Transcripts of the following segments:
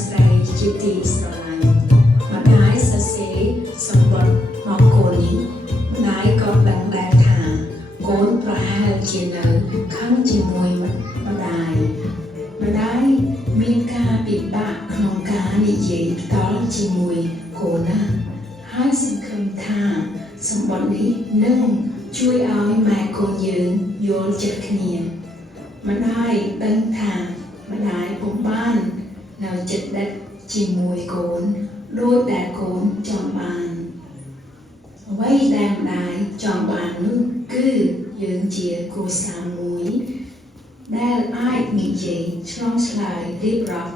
ស្រីជាទីស្រឡាញ់ម្ដាយសរសេរសម្បត្តិមកកូននេះម្ដាយក៏ដឹងដែរថាកូនប្រហែលជានៅខឹងជាមួយម្ដាយមានការពិបាកក្នុងការនិយាយផ្ទាល់ជាមួយកូនណាហើយសង្ឃឹមថាសម្បត្តិនេះនឹងជួយឲ្យម៉ែកូនយើងយល់ចិត្តគ្នាម្ដាយដឹងថាម្ដាយពុំបាននៅចិត្តដិតជាមួយកូនដោយតែកូនចង់បានអ្វីដែលម្ដាយចង់បាននោះគឺយើងជាគ្រួសារមួយដែលអាចនិយាយឆ្លងឆ្លើយរៀបរាប់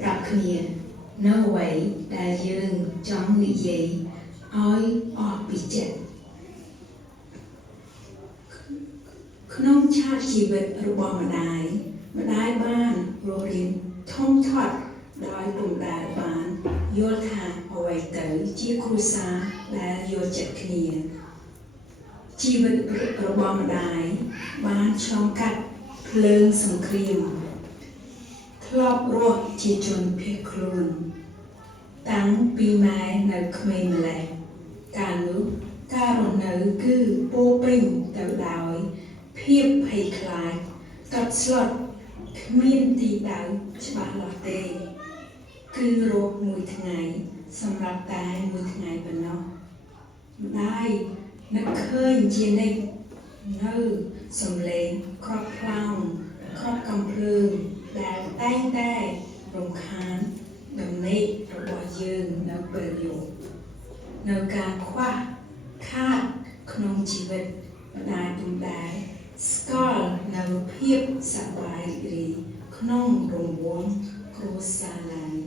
ប្រាប់គ្នានៅអ្វីដែលយើងចង់និយាយឲ្យអស់ពីចិត្តក្នុងឆាកជីវិតរបស់ម្ដាយបានរស់រានធំធាត់ដោយពុំដែលបានយល់ថាអ្វីទៅជាគ្រួសារដែលយល់ចិត្តគ្នាជីវិតរបស់ម្ដាយបានឆ្លងកាត់ភ្លើងសង្គ្រាមធ្លាប់រស់ជាជនភៀសខ្លួនតាំងពីម៉ែនៅក្មេងម្ល៉េះកាលនោះការរស់នៅគឺពោរពេញទៅដោយភាពភ័យខ្លាចតត់ស្លុតគ្មានទីដៅច្បាស់លាស់ទេគឺរស់មួយថ្ងៃសម្រាប់តែមួយថ្ងៃប៉ុណ្ណោះម្ដាយនឹកឃើញជានិច្ចនៅសំឡេងក្រត់ផ្លោងក្រត់កំភ្លើងដែលតែងតែរំខានដំណេករបស់យើងនៅពេលយប់នៅការខ្វះខាតក្នុងជីវិតម្ដាយពុំដែលស្គាល់នៅភាពសប្បាយរីករាយក្នុងរង្វង់គ្រួសារឡើយ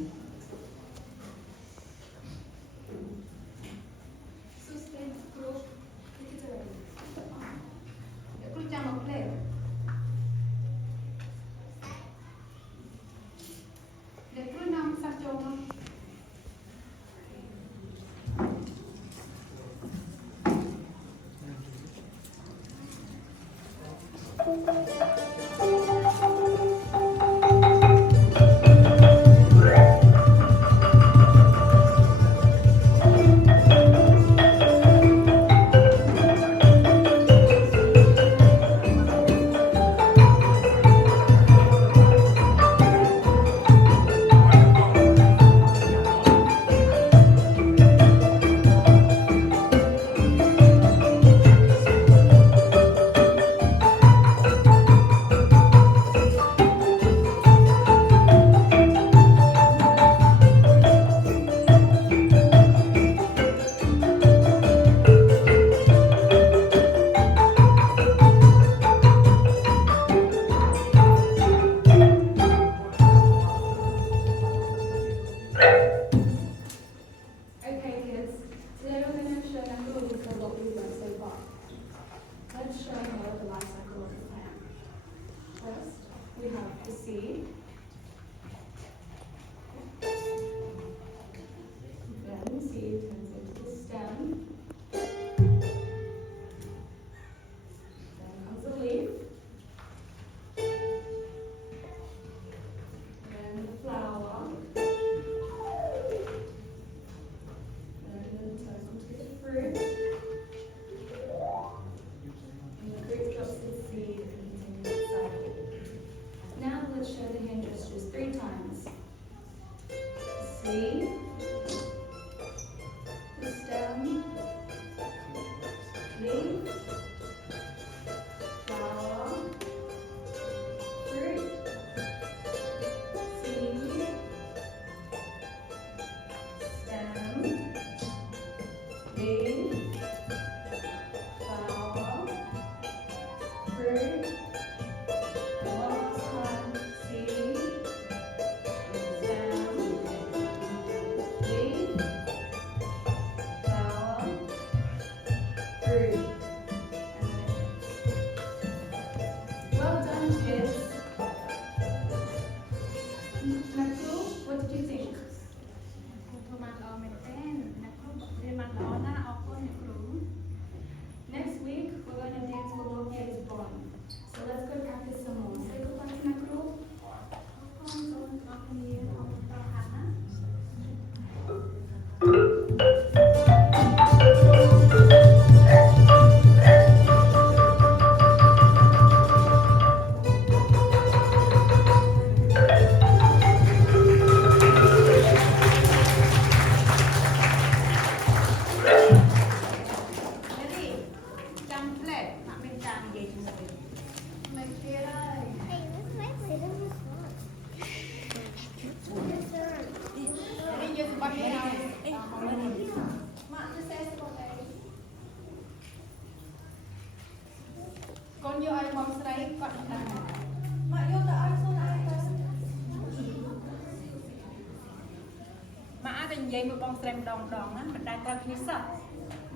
ទៅនិយាយមួយបងស្រីម្ដងណាមិនដែលត្រូវគ្នាសោះ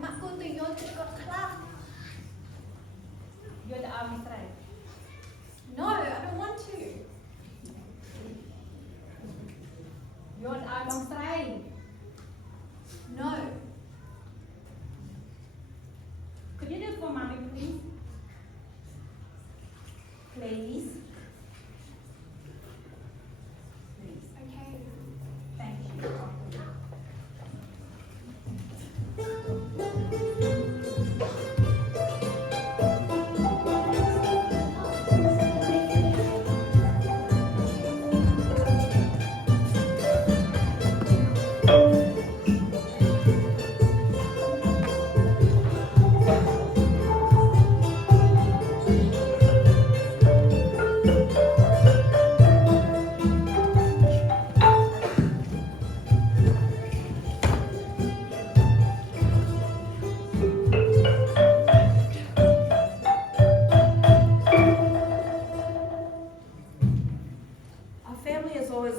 ម៉ាក់គូទៅយល់ចិត្តគាត់ខ្លះយល់ទៅឲ្យមីស្រី No I don't want to យល់ឲ្យបងស្រី No Could you do it for mommy please Please Okay Thank you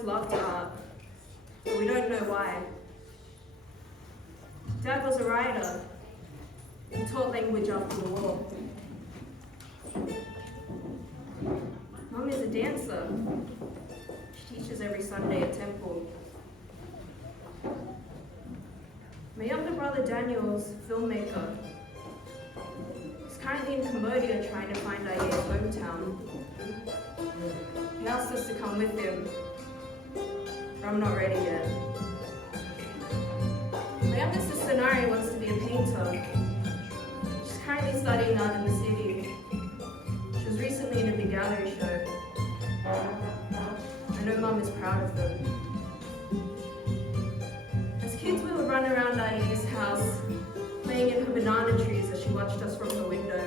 Loved art, but we don't know why. Dad was a writer. He taught language after the war. Mum is a dancer. She teaches every Sunday at temple. My younger brother Daniel is a filmmaker. He's currently in Cambodia trying to find Aya's hometown. He asked us to come with him. I'm not ready yet. My younger sister Nari wants to be a painter. She's currently studying art in the city. She was recently in a big gallery show. I know Mum is proud of them. As kids, we would run around Aya's house, playing in her banana trees as she watched us from her window.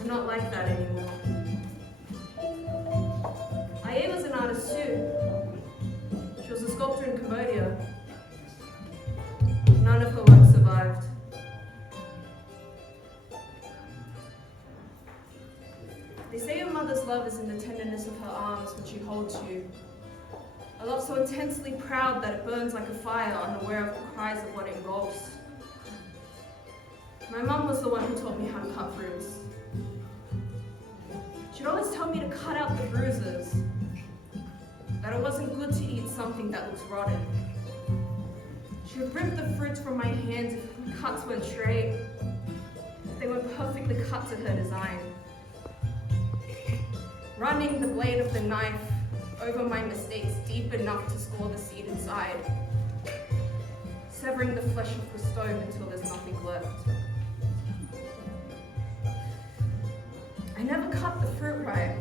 I'm not like that anymore. Aya was an artist too. She was a sculptor in Cambodia. None of her work survived. They say your mother's love is in the tenderness of her arms when she holds you. A love so intensely proud that it burns like a fire, unaware of the cries of what it engulfs. My mum was the one who taught me how to cut fruits. She'd always tell me to cut out the bruises, that it wasn't good to eat something that looks rotten. She would rip the fruits from my hands if the cuts weren't straight, if they weren't perfectly cut to her design. Running the blade of the knife over my mistakes deep enough to score the seed inside, severing the flesh of the stone until there's nothing left. I never cut the fruit right.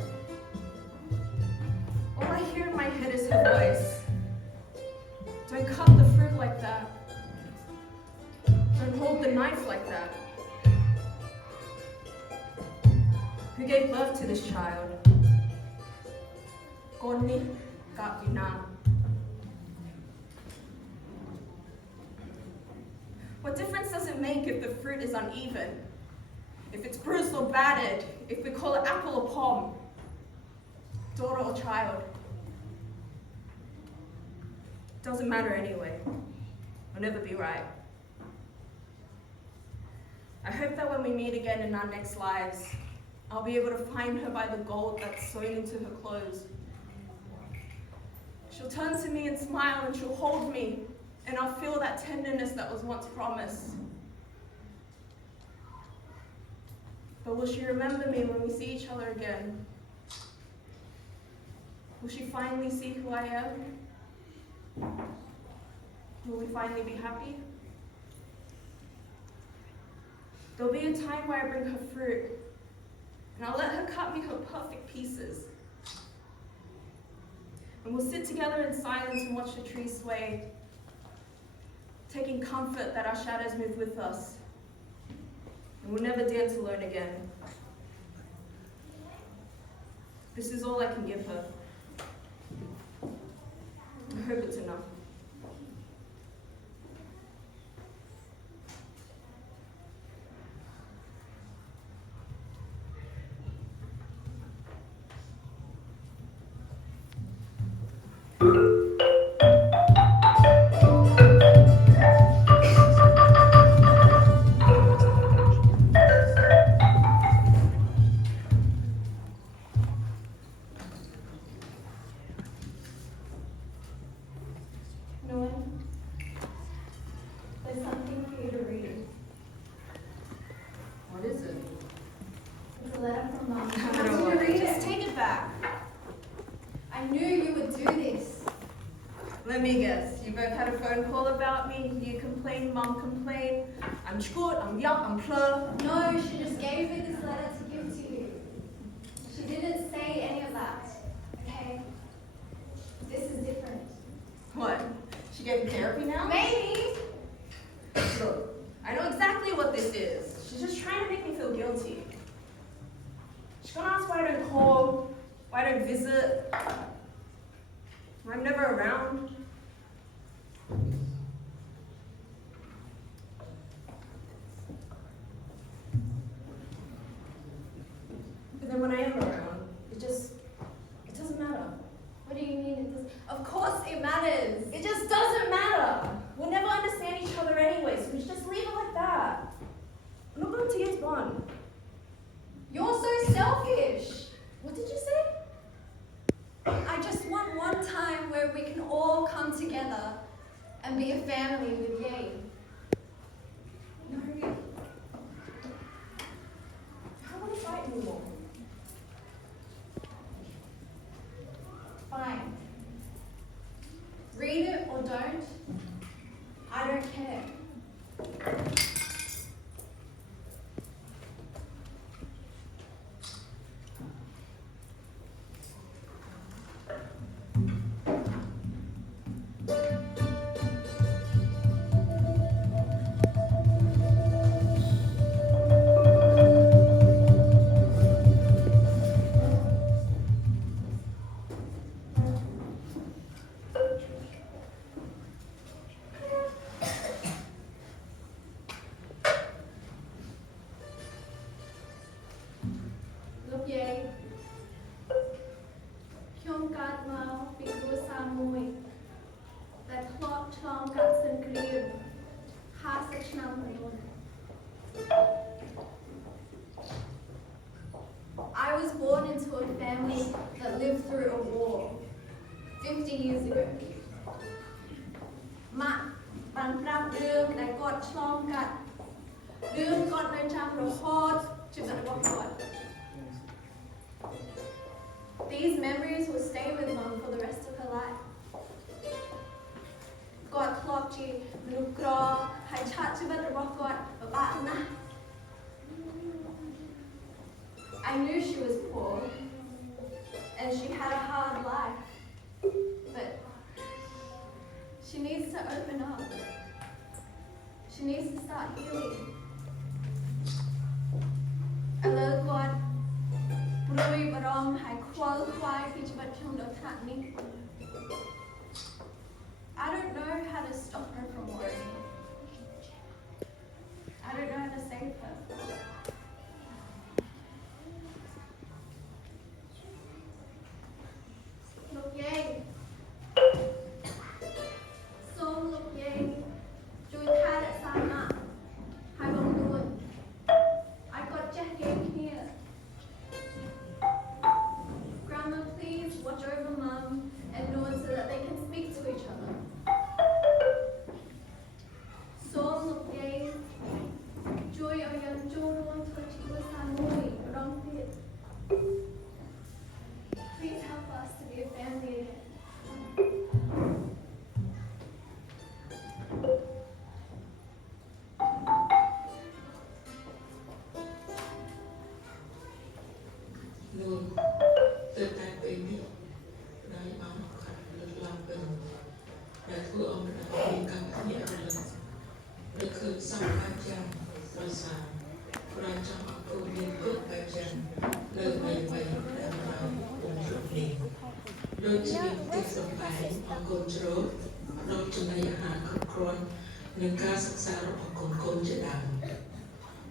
All I hear in my head is her voice. Don't cut the fruit like that. Don't hold the knife like that. Who gave birth to this child? Koni Kapina. What difference does it make if the fruit is uneven? If it's bruised or battered? If we call it apple or pom? Daughter or child? Doesn't matter anyway. I'll never be right. I hope that when we meet again in our next lives, I'll be able to find her by the gold that's sewn into her clothes. She'll turn to me and smile and she'll hold me, and I'll feel that tenderness that was once promised. But will she remember me when we see each other again? Will she finally see who I am? Will we finally be happy? There'll be a time where I bring her fruit, and I'll let her cut me her perfect pieces. And we'll sit together in silence and watch the trees sway, taking comfort that our shadows move with us. And we'll never dance alone again. This is all I can give her. I hope it's enough. Let me guess. You both had a phone call about me. You complained, Mom complained. I'm short, I'm young, I'm plump. No, she just gave me this letter to give to you. She didn't say any of that. Okay? This is different. What? She getting therapy now? Maybe. Look, I know exactly what this is. She's just trying to make me feel guilty. She's gonna ask why I don't call, why I don't visit, why I'm never around. But then when I am around, it doesn't matter. What do you mean it does? Of course it matters. It just doesn't matter. We'll never understand each other anyway, so we should just leave it like that. I'm not going to James Bond. You're so selfish. What did you say? I just want one time where we can all come together and be a family with Ye. No. I don't want to fight anymore. Fine. Read it or don't. I don't care. Lúc vậy,ខ្ញុំកើតមកពីគ្រួសារមួយដែលធ្លាប់ឆ្លងកាត់សង្គ្រាម50ឆ្នាំមុន I was born into a family that lived through a war 50 years ago. ម៉ាក់បានប្រាប់រឿងដែលគាត់ឆ្លងកាត់រឿងគាត់នៅចាំរហូតជីវិតរបស់គាត់ These memories will stay with Mum for the rest of her life. គាត់ធ្លាប់ជាមនុស្សក្រហើយឆាកជីវិតរបស់គាត់ពិបាកណាស់ I knew she was poor and she had a hard life, but she needs to open up. She needs to start healing. ឥឡូវគាត់ព្រួយបារម្ភហើយខ្វល់ខ្វាយពីជីវិតខ្ញុំដ៏ថ្នាក់នេះ I don't know how to stop her from worrying. I don't know how to save her. លោកយាយសូមលោកយាយជួយថែរក្សាម៉ាក់ហើយបងនួនឲ្យគាត់ចេះនិយាយគ្នា Grandma, please watch over Mum and Noor so that they can speak to each other. សូមលោកយាយជួយឲ្យយើងចូលរួមធ្វើជាគ្រួសារមួយម្ដងទៀត Please help us to be a family again. นู่นเติมแต่เป็นนี่ได้เอาขัดเลือดลำเป็นแต่เพื่อเอามาดับมีการที่อะไรนั่นคือสร้างอาจารย์ประสานประจำอำเภอเมียนเกิดอาจารย์เลิกไปไปแต่เราองค์สุนีโดยชีวิตที่สบายของคนจะรู้เราจะในอาหารครบครัวหนึ่งการศึกษาของคนจะดัง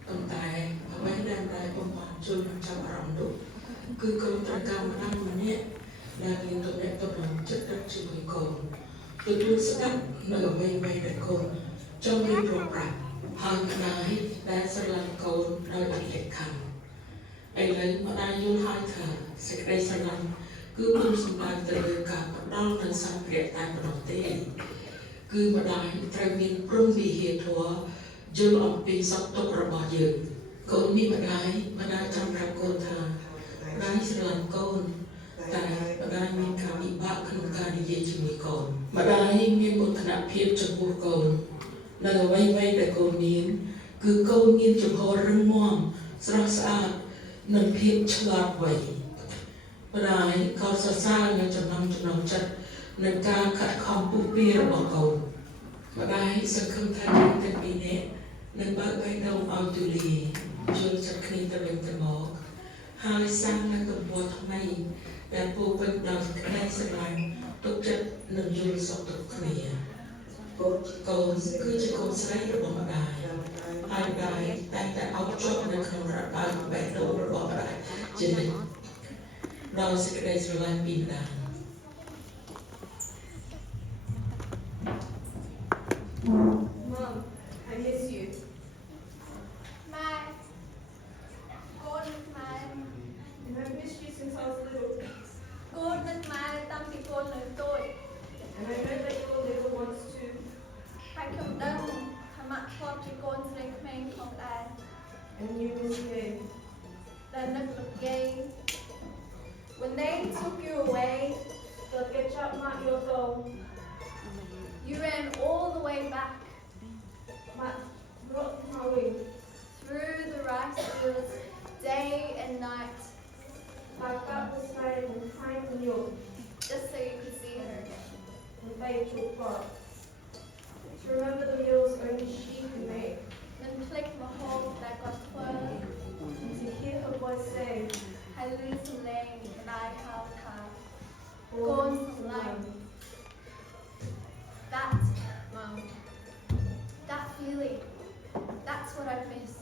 ตั้งแต่เอาไว้ด้านใดประมาณจนจำอารมณ์ดุคือกรมตรการมาตั้งมาเนี่ยได้เรียนตัวเนี้ยตัวหนึ่งจัดรักชีวิตคนตัวทุนสกัดเนื้อไม่แต่คนจงมีโปรปรับหางนายได้สลัดโกนโดยละเอียดขันไอ้เลยมาได้ยุ่งให้เธอสิ่งใดสลัดคือคุณสมบัติตระกับด้านนั้นสังเกตตามปกติคือมาได้ตระมินปรุงวิเหตุทัวจุลอมปีสับตกระบาดยืนคนมีมาได้จำรับโกนเธอได้สลัดโกนแต่ ម្ដាយមានការពិបាកក្នុងការនិយាយជាមួយកូនម្ដាយមានមោទនភាពចំពោះកូននៅអ្វីៗដែលកូនមានគឺកូនមានចំហររឹងមាំស្រស់ស្អាតនិងភាពឆ្លាតវៃម្ដាយក៏សរសើរនឹងចំណង់ចិត្តនឹងការខិតខំពុះពៀរបស់កូនម្ដាយសង្ឃឹមថាយើងទាំងពីរនាក់នឹងបើកបេះដូងឲ្យទូលាយយល់ចិត្តគ្នាទៅវិញទៅមកហើយសាងនូវទំព័រថ្មីដែលពោពេញដោយក្តីស្រឡាញ់ទុកចិត្តនិងយល់សុខទុក្ខគ្នាកូនគឺជាកូនស្រីរបស់ម្ដាយហើយម្ដាយតែងតែអោបជាប់នៅក្នុងរបាំងបេះដូងរបស់ម្ដាយជានិច្ចដោយសេចក្តីស្រឡាញ់ពីម្ដាយ Mom, I miss you. Mai, con Mai, And I've missed you since I was little. con Mai tâm thì con lớn tôi. And I know that your little ones too. Hai chồng đông, thầm mặn con thì con sẽ mang không ai. And you miss me. Then look at gay. When they took you away, So get up, not your goal. you ran all the way back But not knowing. through the rice fields, day and night, I got the side and find you. just so you could see her again. And bait your part. To remember the meals only she can make. Then click my hole that got twirling. And to hear her voice say, I lose some lane, but I have time. Born from life. That, Mum, that feeling, that's what I've missed.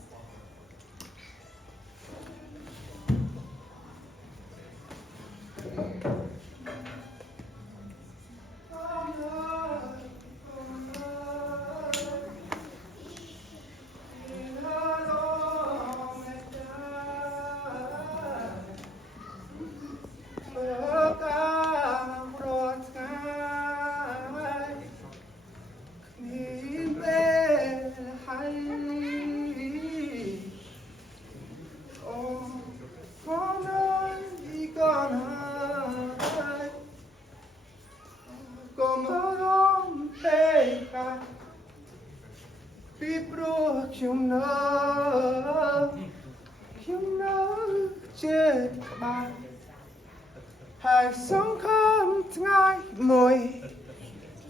Hai sống không ngay mùi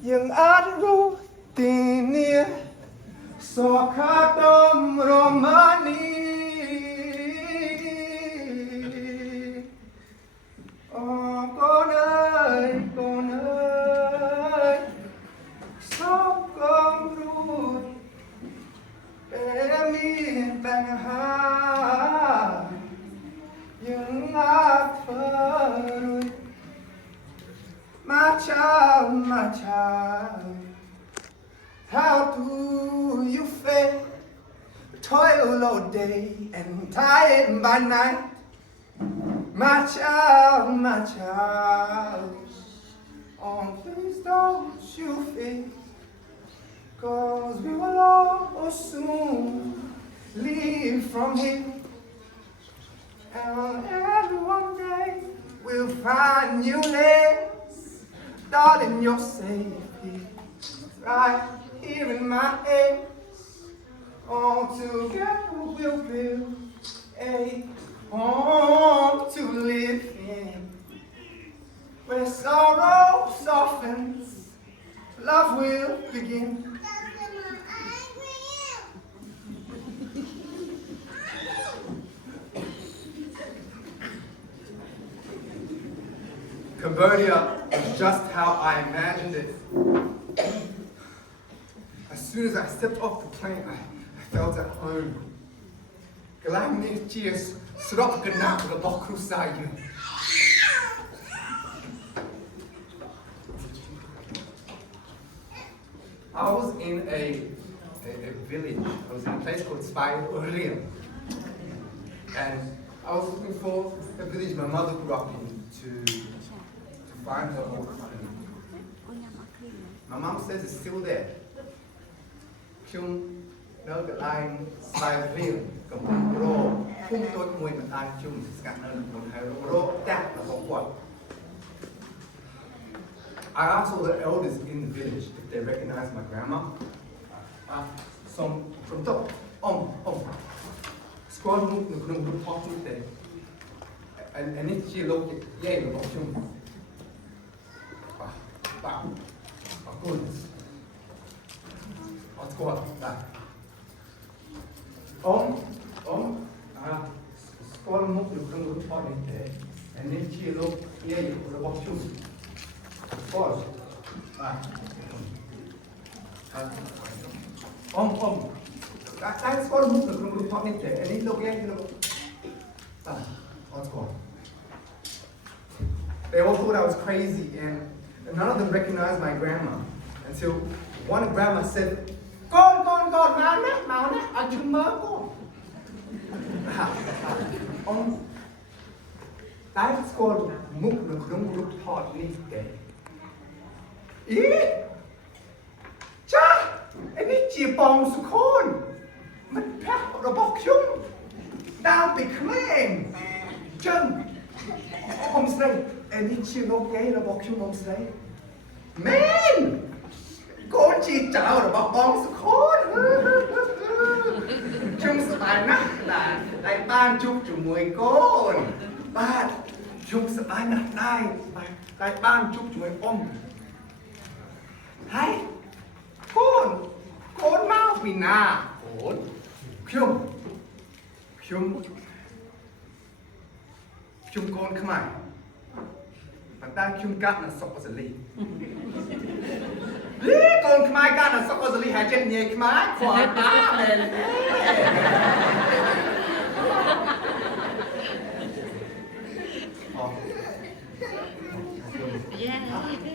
nhưng át ru tình nia so khát đông romani con ơi sống không ru em yên bằng hai những át phơi my child, how do you fare? Toil all day and tired by night. My child, oh please don't you fear, 'cause we will all soon leave from here. And one day we'll find new lands. Darling, you're safe here, right here in my hands. All together we'll build a home to live in, where sorrow softens, love will begin. Cambodia was just how I imagined it. As soon as I stepped off the plane, I felt at home. Galang ni cheers, srok ganak the bokru sayu. I was in a village. I was in a place called Spy Uriam. And I was looking for a village my mother grew up in to find her old home. My mom says it's still there. Chung no the line Spy Uriam. Cầm rô, phun tôi mùi mình ai chung scan nơi một hai rô chắc là không quật. I asked all the elders in the village if they recognized my grandma. Some from top. Squad look no group talk with them. And it's she look yeah, look him. Wow. Goodness. What's going on? Squad look no group talk with them. And then she look yeah, look him. Squad. That's what look no group talk with them. And then look yeah, look. What's going on? They all thought I was crazy, and none of them recognized my grandma until one grandma said, "Con, mau nè, anh chum mơ con." Ông tái con múc được không lúc thọt đi kể. Ý, cha, anh ấy chỉ bong su con, mất phép rồi bọc chung, đau bị khmeng, chân, ông say. And he chill okay, the box you won't say. Man! Con chỉ chào được bọc bóng sự khôn. Chúng sự bài nát là đại ban chúc chủ mùi con. Bạn, chúng sự bài nát đại ban chúc chủ mùi ông. Hay, con mau vì nà. Chung con không ai. Bạn ta chung cắt là sọc có lý. Con khmai cắt là sọc có lý hay chết nhẹ khmai khỏa ta lên.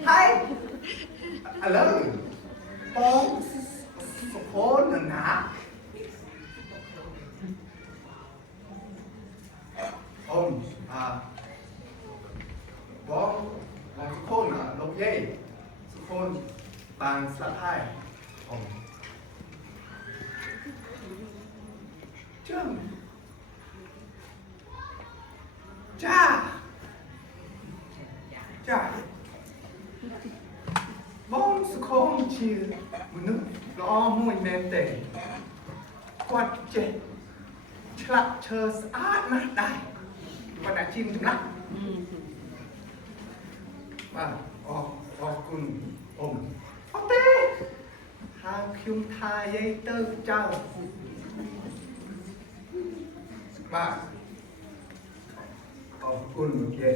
Hay. Hello. Bong phone là nã. Bongสุโคนลงเย่สุโคนบางสลับไพ่จ้าบองสุโคนชื่อมนุษย์ล้อมวยแมนเตะกวาดเจ็ดฉลับเชอสะอาดมาได้วันอาทิตย์ถึงนะมาออกคุณอมเอาเต้หาคิวทายยัยเติมเจ้ามาออกคุณเย่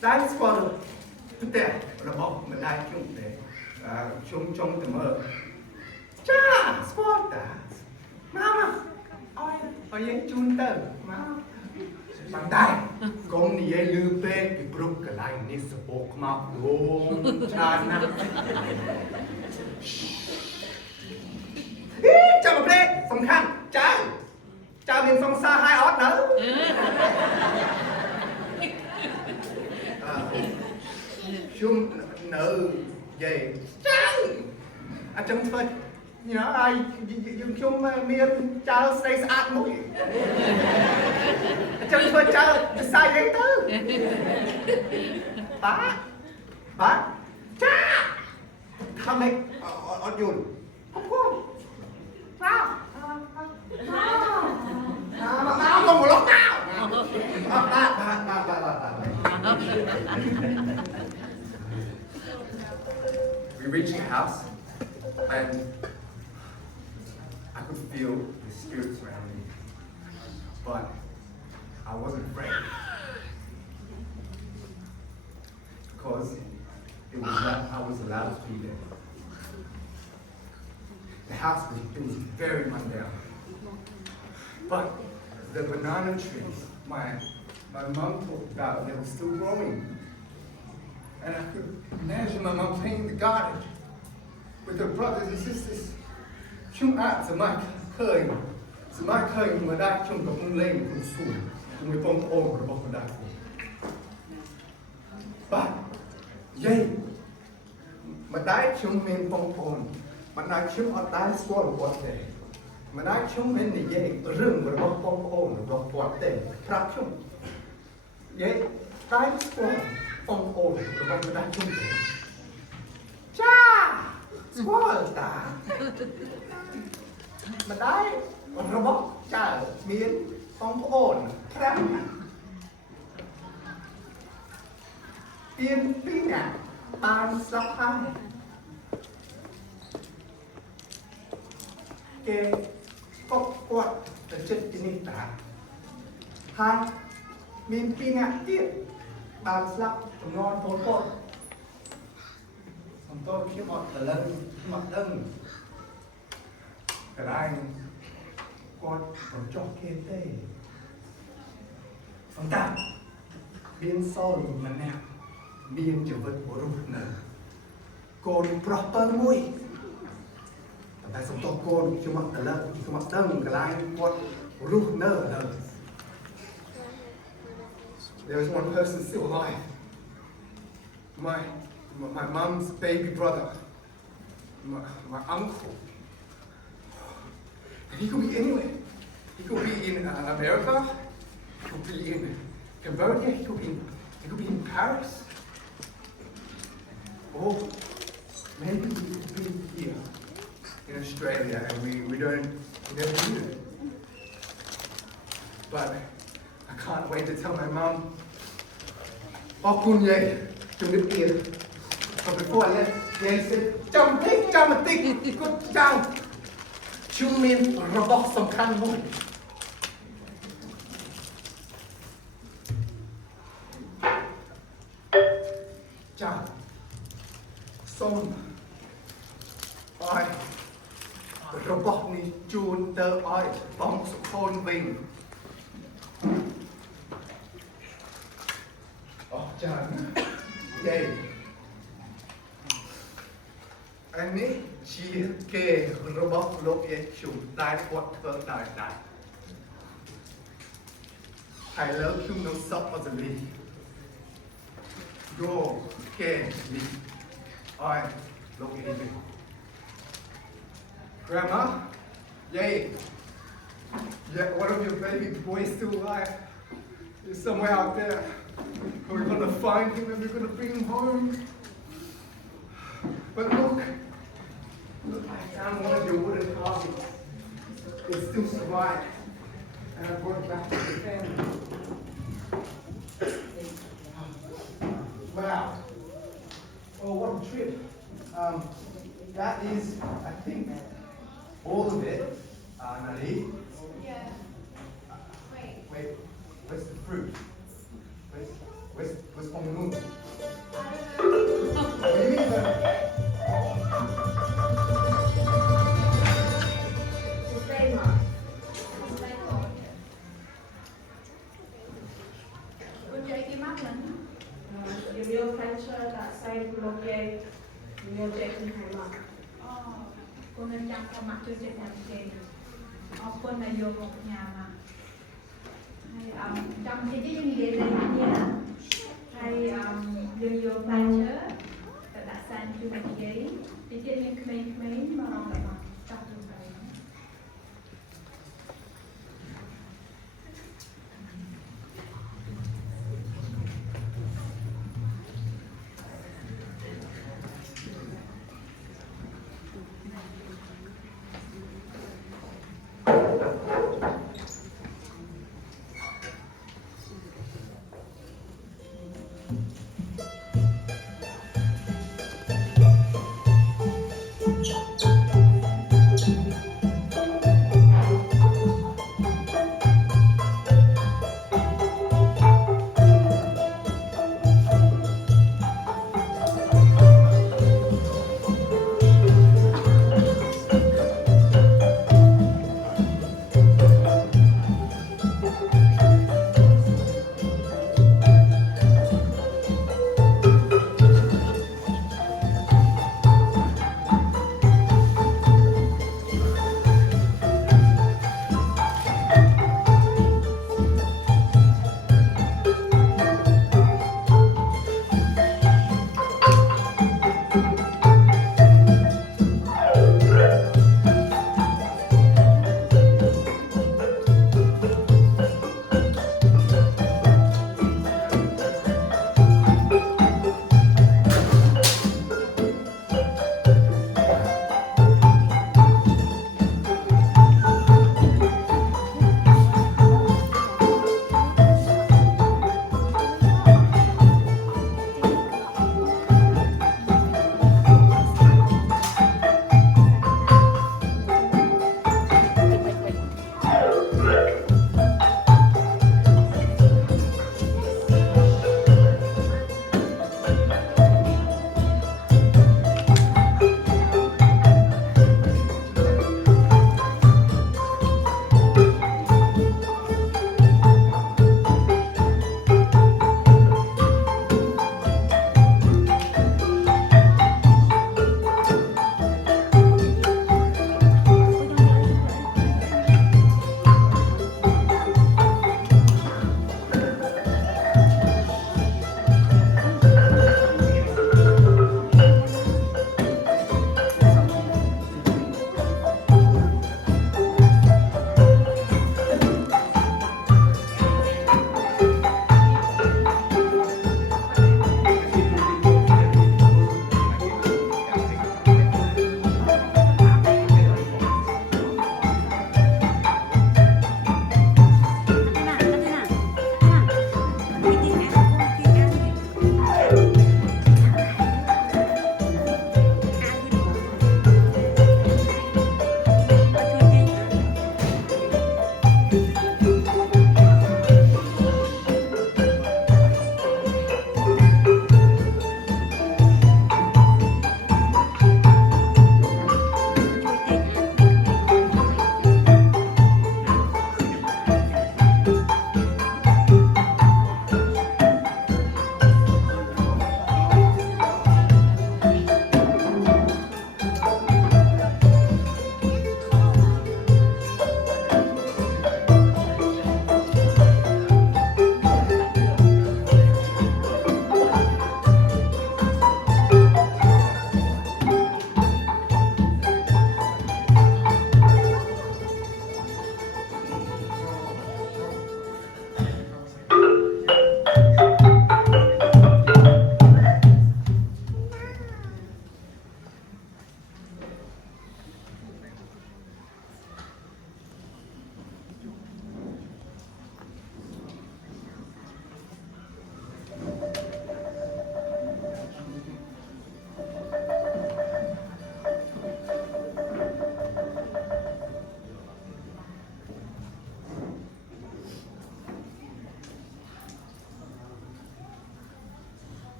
ได้สกอร์ทุกแต่ระบบมันได้ช่วงแต่ช่วงแต่เมื่อจ้าสกอร์แต่มาเอายัยจุนเติมมาบางได้กงนี่ยัยลืมเป๊กปลุกกระไรนี่สปกมาโอ้ชานะเจ้าประเภทสำคัญเจ้าเป็นฟองซาไฮออสเนอะชุ่มเนอยัยจังอาจารย์เฟิร์ you know, dùng chung miền chào say sạch mũi, chân phơi chào sai giấy tờ, bá, cha, tham này, ở dùn, không có, sao, mà không một lúc nào, We reached the house, and I could feel the spirits around me, but I wasn't afraid because I was allowed to be there. The house was very run down, but the banana trees my mom talked about, they were still growing, and I could imagine my mom playing in the garden with her brothers and sisters. ช่วงสมัยเคยมาได้ช่วงกับพุ่งเล่นคุณสูงคุณไม่ต้องโอ้ระบบมาได้บ้าเย่มาได้ช่วงเมนปองปอนมาได้ช่วงอัดได้สกอร์บอลเตะมาได้ช่วงเมนนี่เย่เรื่องระบบปองปอนระบบปอดเตะครับช่วงเย่ได้สกอร์ phong ồn của con người ta chung cha squall ta mà đấy robot cha biến phong ồn kram tiên pin à ban sắp hai cái cốc quạt từ chất trên ta hai mình pin à tiết ban sắp ngon phốn cột xong tôi khi mọt mặt lưng cái này con còn cho kê tê xong ta biên sau rồi mà nè biên trở vật của rụt nè con proper mùi tại xong tôi con khi mặt lưng khi mặt lưng cái này con rụt nè there's one person still alive my mom's baby brother, my uncle. And he could be anywhere. He could be in America. He could be in Cambodia. He could be in Paris. Or maybe he could be here in Australia, and we never knew it. But I can't wait to tell my mom. But before I left, they said, "Jump, a tick, good down." Chúng mình robot some kind of one. Chào, xong, oi, robot này chun tơ oi, bóng sự khôn bình. Chào, đây. Anh ấy chỉ kê robot lốp ye chung đại quạt vợ đại. Hãy lỡ chung nó sắp vào dần đi. Go kê đi. Ôi, lốp ye đi. Grandma, yay. Yeah, one of your baby boys still alive. He's somewhere out there. We're gonna find him and we're gonna bring him home. But look, I found one of your wooden carvings. It still survived, and I brought it back to the family. Wow. Oh, what a trip. That is, I think, all of it. Nali? Yeah. Wait, where's the fruit? Where's on the moon? What do you mean that? Cô nên chăm con mặt cho trên mặt kề. Con này vô một nhà mà. Trong cái gì để đây nha. Hay vô vô tay chớ. Đã sang cho một giấy. Thì trên những mấy mà